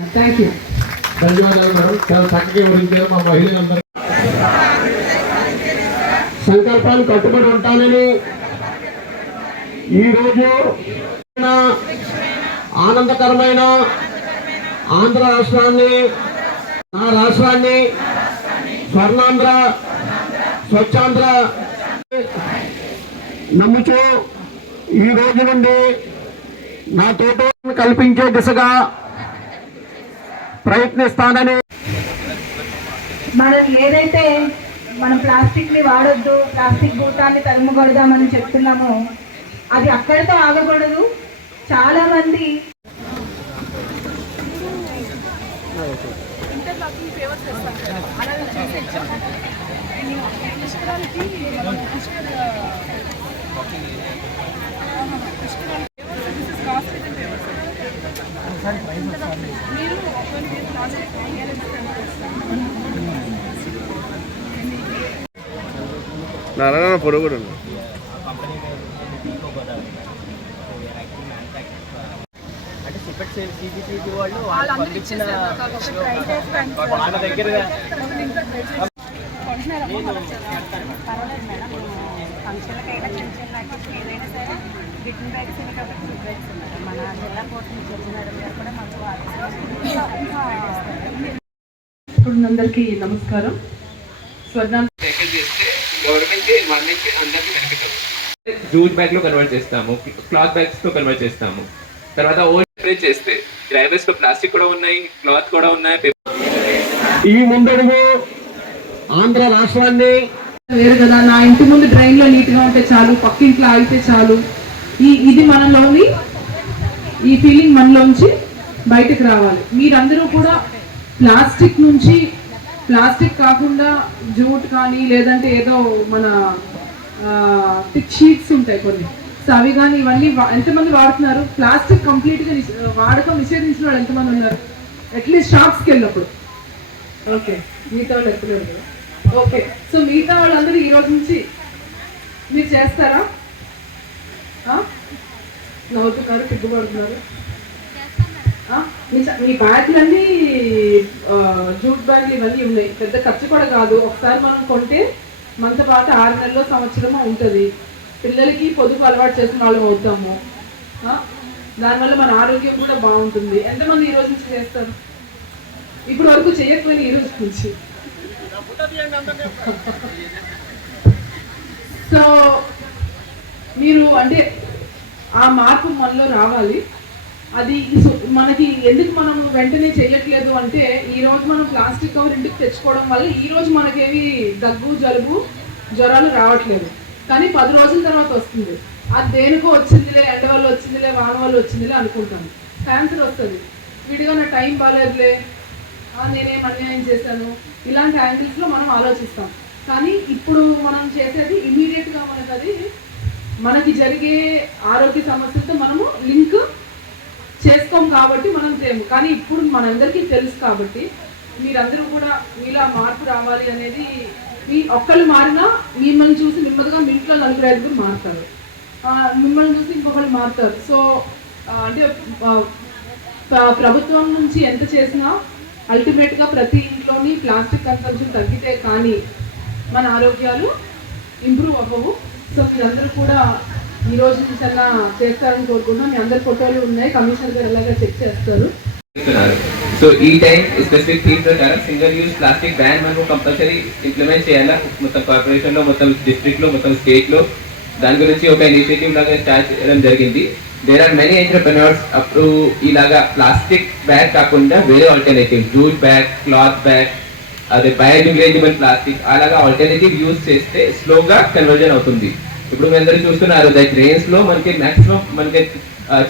ధన్యవాదాలు మేడం, చాలా చక్కగా వివరించారు. మా మహిళలందరూ సంకల్పాన్ని కట్టుబడి ఉంటానని ఈరోజు ఆనందకరమైన ఆంధ్ర రాష్ట్రాన్ని, నా రాష్ట్రాన్ని స్వర్ణాంధ్ర, స్వచ్ఛాంధ్ర నమ్ముచూ ఈ రోజు నుండి నా తోట కల్పించే దిశగా ప్రయత్నిస్తానని. మనం ఏదైతే మనం ప్లాస్టిక్ ని వాడొద్దు, ప్లాస్టిక్ భూతాన్ని తరిమికొడదామని చెప్తున్నామో అది అక్కడితో ఆగకూడదు. చాలా మంది పొడుగుడు అంటే సిబిసిబి వాళ్ళు పంపించిన వాళ్ళ దగ్గర ఫంక్షన్లకైనా చిన్న చిన్న యాక్టివిటీ ఏదైనా సరే రిటర్న్ బ్యాగ్స్ కాబట్టి ఫుడ్ బ్యాగ్స్ ఉన్నారు. మన జిల్లా కోర్టు నుంచి వచ్చిన మేడం గారు కూడా మాకు అందరికీ నమస్కారం. జూట్ బ్యాగ్ లో కన్వర్ట్ చేస్తాము, క్లాత్ బ్యాగ్స్ లో కన్వర్ట్ చేస్తాము. తర్వాత ఓల్డ్ చేస్తే డ్రైవర్స్ లో ప్లాస్టిక్ కూడా ఉన్నాయి, క్లాత్ కూడా ఉన్నాయి. ఈ ముందడుగు ఆంధ్ర రాష్ట్రాన్ని వేరు కదా, నా ఇంటి ముందు డ్రైన్ లో నీట్ గా ఉంటే చాలు, పక్కింట్లో ఆగితే చాలు. ఇది మనలోని ఈ ఫీలింగ్ మనలోంచి బయటకు రావాలి. మీరందరూ కూడా ప్లాస్టిక్ నుంచి, ప్లాస్టిక్ కాకుండా జూట్ కానీ లేదంటే ఏదో మన టిక్ షీట్స్ ఉంటాయి కొన్ని, సో అవి కానీ ఇవన్నీ ఎంతమంది వాడుతున్నారు? ప్లాస్టిక్ కంప్లీట్గా వాడకం నిషేధించిన వాళ్ళు ఎంతమంది ఉన్నారు? అట్లీస్ట్ షాప్స్కి వెళ్ళినప్పుడు. ఓకే, మిగతా వాళ్ళు ఎక్కలేదు కదా. ఓకే, సో మిగతా వాళ్ళందరూ ఈ రోజు నుంచి మీరు చేస్తారా? నవ్వుతున్నారు, సిగ్గుపడుతున్నారు. మీ బ్యాగ్లన్నీ జూట్ బ్యాగ్లు ఇవన్నీ ఉన్నాయి, పెద్ద ఖర్చు కూడా కాదు. ఒకసారి మనం కొంటే మనతో పాటు 6 నెలల్లో సంవత్సరమో ఉంటుంది. పిల్లలకి పొదుపు అలవాటు చేసిన వాళ్ళం అవుతాము. దానివల్ల మన ఆరోగ్యం కూడా బాగుంటుంది. ఎంతమంది ఈ రోజు నుంచి చేస్తారు? ఇప్పుడు వరకు చేయకపోయినా ఈ రోజు నుంచి. సో మీరు అంటే ఆ మార్పు మనలో రావాలి. అది మనకి ఎందుకు మనం వెంటనే చేయట్లేదు అంటే, ఈ రోజు మనం ప్లాస్టిక్ కవర్ ఇంటికి తెచ్చుకోవడం వల్ల ఈ రోజు మనకేవి దగ్గు, జలుబు, జ్వరాలు రావట్లేదు. కానీ 10 రోజుల తర్వాత వస్తుంది. అది దేనికో వచ్చిందిలే, ఎండ వల్ల వచ్చిందిలే, వాన వల్ల వచ్చిందిలే అనుకుంటాను. క్యాన్సర్ వస్తుంది. విడిగా నా టైం బాగాలేదులే, నేనేం అన్యాయం చేశాను, ఇలాంటి యాంగిల్స్లో మనం ఆలోచిస్తాం. కానీ ఇప్పుడు మనం చేసేది ఇమీడియట్గా మనకి జరిగే ఆరోగ్య సమస్యలతో మనము లింక్ చేసుకోం కాబట్టి మనం చేయము. కానీ ఇప్పుడు మనందరికీ తెలుసు కాబట్టి మీరందరూ కూడా మీలా మార్పు రావాలి అనేది, మీ ఒక్కళ్ళు మారినా మిమ్మల్ని చూసి నెమ్మదిగా మీ ఇంట్లో 4-5 మారుతారు, మిమ్మల్ని చూసి ఇంకొకళ్ళు మారుతారు. సో అంటే ప్రభుత్వం నుంచి ఎంత చేసినా అల్టిమేట్గా ప్రతి ఇంట్లోని ప్లాస్టిక్ కన్సంప్షన్ తగ్గితే కానీ మన ఆరోగ్యాలు ఇంప్రూవ్ అవ్వవు. సో మీరందరూ కూడా ఈ రోజు నుంచి అలా చేస్తారని కోరుకుంటున్నాం. మీ అందరి ఫోటోలు ఉన్నాయి, కమిషనర్ గారు ఎలాగా చెక్ చేస్తారు. సో ఈ టైం స్పెసిఫిక్ థీమ్ ప్రకారం సింగిల్ యూజ్ ప్లాస్టిక్ బ్యాన్ మనం కంపల్సరీ ఇంప్లిమెంట్ చేయాలా. మొత్తం కార్పొరేషన్ లో, మొత్తం డిస్ట్రిక్ట్ లో, మొత్తం స్టేట్ లో దాని గురించి ఒక ఇనిషియేటివ్ లాగా స్టార్ట్ చేయడం జరిగింది. దేర్ ఆర్ మెనీ ఎంటర్‌ప్రెన్యూర్స్ అప్పుడు ఇలాగా ప్లాస్టిక్ బ్యాగ్ కాకుండా వేరే alternative, jute bag, cloth bag, అదే బయోడిగ్రేడబుల్ ప్లాస్టిక్, అలాగా ఆల్టర్నేటివ్ యూజ్ చేస్తే స్లోగా కన్వర్జన్ అవుతుంది. ఇప్పుడు మీ అందరూ చూస్తున్నారు, దట్ రేంజ్ లో మనకి మాక్సిమం మనకి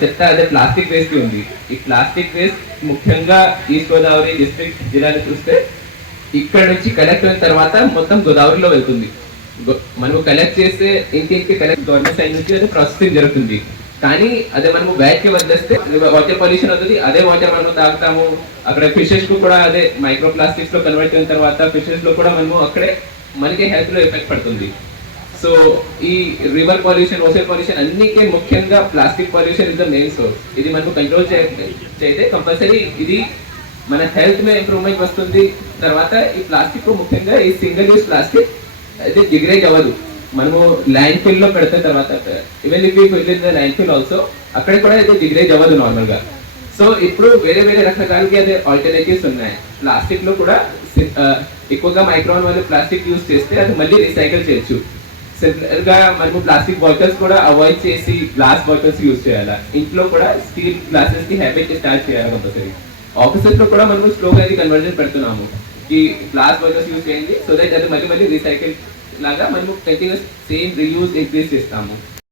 చెత్త అదే ప్లాస్టిక్ వేస్ట్ ఉంది. ఈ ప్లాస్టిక్ వేస్ట్ ముఖ్యంగా ఈస్ట్ గోదావరి డిస్ట్రిక్ట్ జిల్లాలో చూస్తే ఇక్కడ నుంచి కలెక్ట్ అయిన తర్వాత మొత్తం గోదావరిలో వెళ్తుంది. మనము కలెక్ట్ చేస్తే ఇంటికి కలెక్ట్ గవర్నమెంట్ సైడ్ నుంచి అదే ప్రాసెసింగ్ జరుగుతుంది. కానీ అదే మనము బ్యాగ్ కి వదిలేస్తే వాటర్ పొల్యూషన్ అవుతుంది. అదే వాటర్ మనం తాగుతాము. అక్కడ ఫిషెస్ కు కూడా అదే మైక్రో ప్లాస్టిక్స్ లో కన్వర్ట్ అయిన తర్వాత ఫిషెస్ లో కూడా మనము అక్కడే మనకి హెల్త్ లో ఎఫెక్ట్ పడుతుంది. సో ఈ రివర్ పొల్యూషన్, ఓషన్ పొల్యూషన్ అన్నికే ముఖ్యంగా plastic pollution is the main source. ఇది మనకు కంట్రోల్ చేస్తే కంపల్సరీ ఇది మన హెల్త్ మీద ఇంప్రూవ్మెంట్ వస్తుంది. తర్వాత ఈ ప్లాస్టిక్ ముఖ్యంగా ఈ సింగిల్ యూజ్ ప్లాస్టిక్ అయితే డిగ్రేడ్ అవ్వదు. మనము ల్యాండ్ ఫిల్ లో పెడితే తర్వాత even if you fill in the land fill also అక్కడ కూడా అయితే డిగ్రేడ్ అవ్వదు నార్మల్ గా. సో ఇప్పుడు వేరే వేరే రకరకాలకి అదే ఆల్టర్నేటివ్స్ ఉన్నాయి. ప్లాస్టిక్ లో కూడా ఎక్కువగా మైక్రాన్ వాళ్ళు ప్లాస్టిక్ యూజ్ చేస్తే అది మళ్ళీ రీసైకిల్ చేయొచ్చు. సింపుల్ గా మనము ప్లాస్టిక్ బాటిల్స్ కూడా అవాయిడ్ చేసి గ్లాస్ బాటిల్స్ యూజ్ చేయాలి. ఇంట్లో కూడా స్టీల్ గ్లాసెస్ కి హ్యాబిట్ స్టార్ట్ చేయాలి కంపల్సరీ. ఆఫీసెస్ లో కూడా మనము స్లోగా అది కన్వర్జన్ పెడుతున్నాము ఈ గ్లాస్ బాటిల్స్ యూజ్ చేయండి, సో దట్ అది మళ్ళీ రీసైకిల్ లాగా మనము కంటిన్యూస్ సేమ్ రీయూజ్ ఇంక్రీజ్ చేస్తాము.